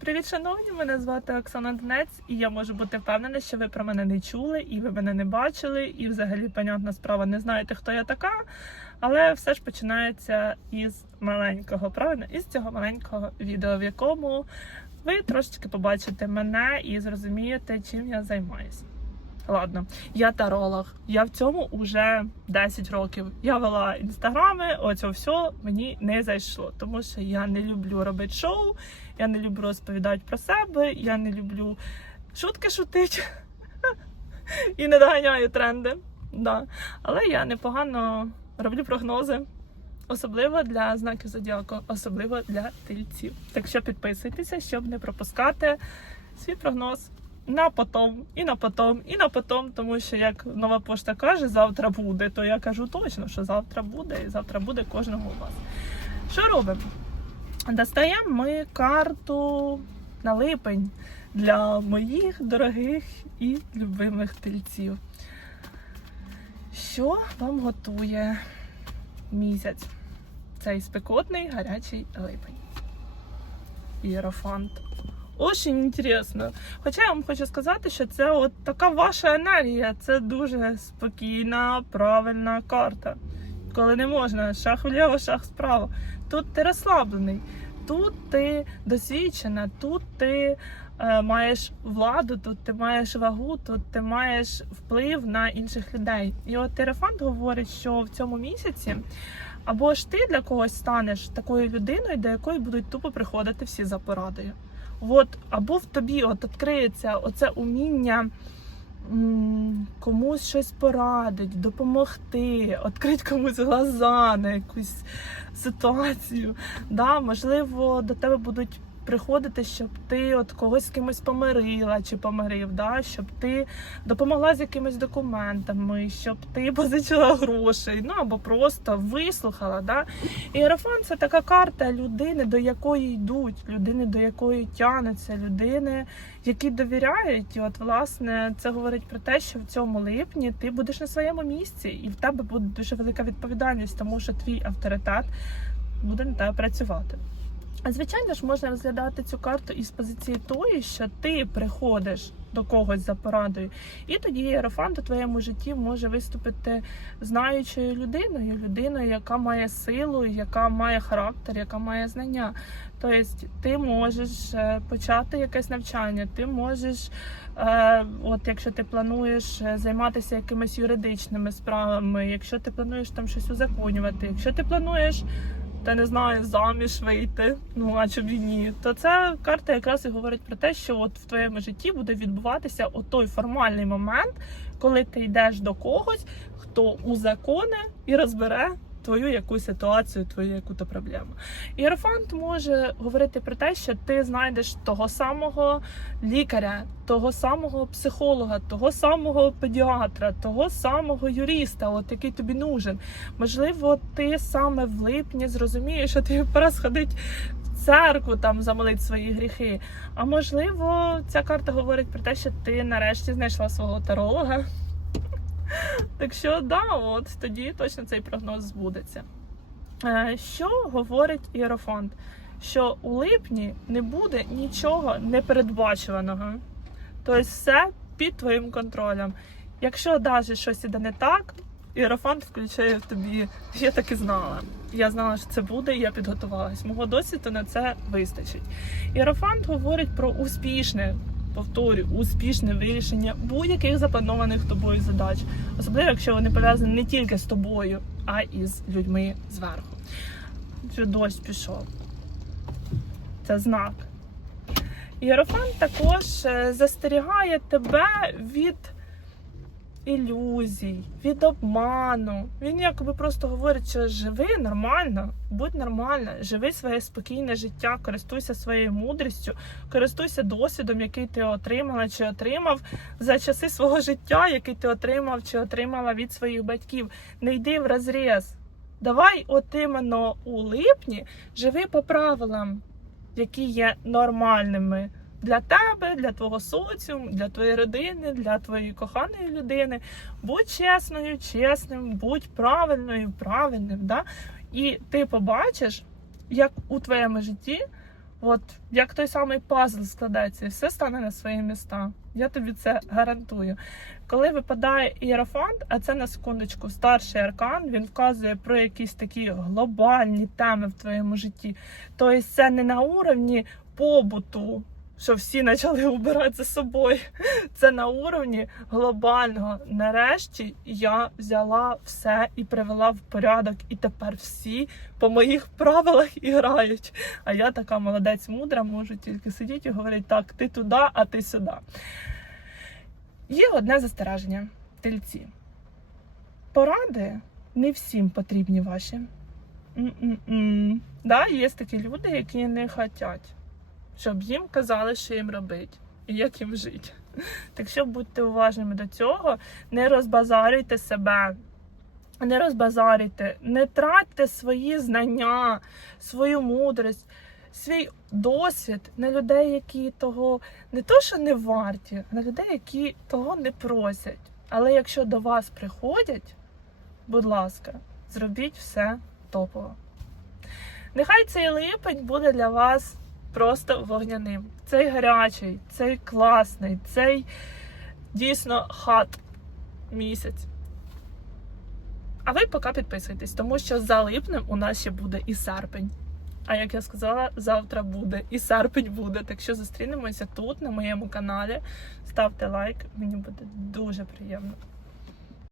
Привіт, шановні! Мене звати Оксана Донець, і я можу бути впевнена, що ви про мене не чули, і ви мене не бачили, і взагалі, понятна справа, не знаєте, хто я така. Але все ж починається із маленького, правильно? Із цього маленького відео, в якому ви трошечки побачите мене і зрозумієте, чим я займаюся. Ладно, я таролог. Я в цьому вже 10 років. Я вела інстаграми, оце все мені не зайшло, тому що я не люблю робити шоу, я не люблю розповідати про себе, я не люблю шутки шутити і не доганяю тренди. Да. Але я непогано роблю прогнози. Особливо для знаків зодіаку, особливо для тельців. Так що підписуйтеся, щоб не пропускати свій прогноз на потом, і на потом, і на потом, тому що як нова пошта каже, завтра буде, то я кажу точно, що завтра буде, і завтра буде кожного у вас. Що робимо? Достаємо ми карту на липень для моїх дорогих і любимих тельців. Що вам готує місяць? Цей спекотний гарячий липень. Іерофант. Очень інтересно. Хоча я вам хочу сказати, що це от така ваша енергія. Це дуже спокійна, правильна карта. Коли не можна шах вліво, шах справа. Тут ти розслаблений, тут ти досвідчена, тут ти е, маєш владу, тут ти маєш вагу, тут ти маєш вплив на інших людей. І от Терафант говорить, що в цьому місяці або ж ти для когось станеш такою людиною, до якої будуть тупо приходити всі за порадою. От, або в тобі от відкриється оце уміння комусь щось порадить, допомогти, відкрити комусь глаза на якусь ситуацію. Да, можливо, до тебе будуть приходити, щоб ти от когось з кимось помирила чи помирив, да, щоб ти допомогла з якимись документами, щоб ти позичила грошей, ну або просто вислухала. Да. Іерофан це така карта людини, до якої йдуть, людини, до якої тянуться, людини, які довіряють. І от, власне, це говорить про те, що в цьому липні ти будеш на своєму місці, і в тебе буде дуже велика відповідальність, тому що твій авторитет буде на тебе працювати. Звичайно ж, можна розглядати цю карту із позиції тої, що ти приходиш до когось за порадою, і тоді Єрофант у твоєму житті може виступити знаючою людиною, людиною, яка має силу, яка має характер, яка має знання. Тобто ти можеш е, почати якесь навчання, ти можеш, е, от якщо ти плануєш е, займатися якимись юридичними справами, якщо ти плануєш там щось узаконювати, якщо ти плануєш та не знаю, заміж вийти, ну а чому ні, то ця карта якраз і говорить про те, що от в твоєму житті буде відбуватися от той формальний момент, коли ти йдеш до когось, хто узаконе і розбере твою якусь ситуацію, твою яку-то проблему. Іерофант може говорити про те, що ти знайдеш того самого лікаря, того самого психолога, того самого педіатра, того самого юриста, от який тобі нужен. Можливо, ти саме в липні зрозумієш, що тобі пора сходити в церкву там замолити свої гріхи. А можливо, ця карта говорить про те, що ти нарешті знайшла свого таролога. Так що, да, от тоді точно цей прогноз збудеться. Е, Що говорить Іерофант? Що у липні не буде нічого непередбачуваного. Тобто все під твоїм контролем. Якщо навіть щось іде не так, Іерофант включає в тобі. Я так і знала. Я знала, що це буде, і я підготувалась. Мого досвіду на це вистачить. Іерофант говорить про успішне, повторю, успішне вирішення будь-яких запланованих тобою задач, особливо якщо вони пов'язані не тільки з тобою, а і з людьми зверху. Що дощ пішов. Це знак. Єрофан також е, застерігає тебе від ілюзій, від обману. Він якби просто говорить, що живи нормально, будь нормальна, живи своє спокійне життя, користуйся своєю мудрістю, користуйся досвідом, який ти отримала чи отримав за часи свого життя, який ти отримав чи отримала від своїх батьків. Не йди в розріз. Давай, от іменно у липні живи по правилам, які є нормальними для тебе, для твого соціуму, для твоєї родини, для твоєї коханої людини. Будь чесною, чесним, будь правильною, правильним. Да? І ти побачиш, як у твоєму житті От як той самий пазл складеться, і все стане на свої міста. Я тобі це гарантую. Коли випадає іерофант, а це на секундочку старший аркан, він вказує про якісь такі глобальні теми в твоєму житті. Тобто це не на уровні побуту, що всі почали убирати за собою. Це на уровні глобального. Нарешті я взяла все і привела в порядок, і тепер всі по моїх правилах і грають. А я така молодець мудра, можу тільки сидіти і говорити, так, ти туди, а ти сюди. Є одне застереження тельці. Поради не всім потрібні ваші. Да, є такі люди, які не хочуть, щоб їм казали, що їм робити і як їм жити. Так що будьте уважними до цього, не розбазарюйте себе, не розбазарюйте, не тратьте свої знання, свою мудрість, свій досвід на людей, які того не то, що не варті, а на людей, які того не просять. Але якщо до вас приходять, будь ласка, зробіть все топово. Нехай цей липень буде для вас просто вогняним. Цей гарячий, цей класний, цей дійсно хат місяць. А ви поки підписуйтесь, тому що за липнем у нас ще буде і серпень. А як я сказала, завтра буде і серпень буде. Так що зустрінемося тут, на моєму каналі. Ставте лайк, мені буде дуже приємно.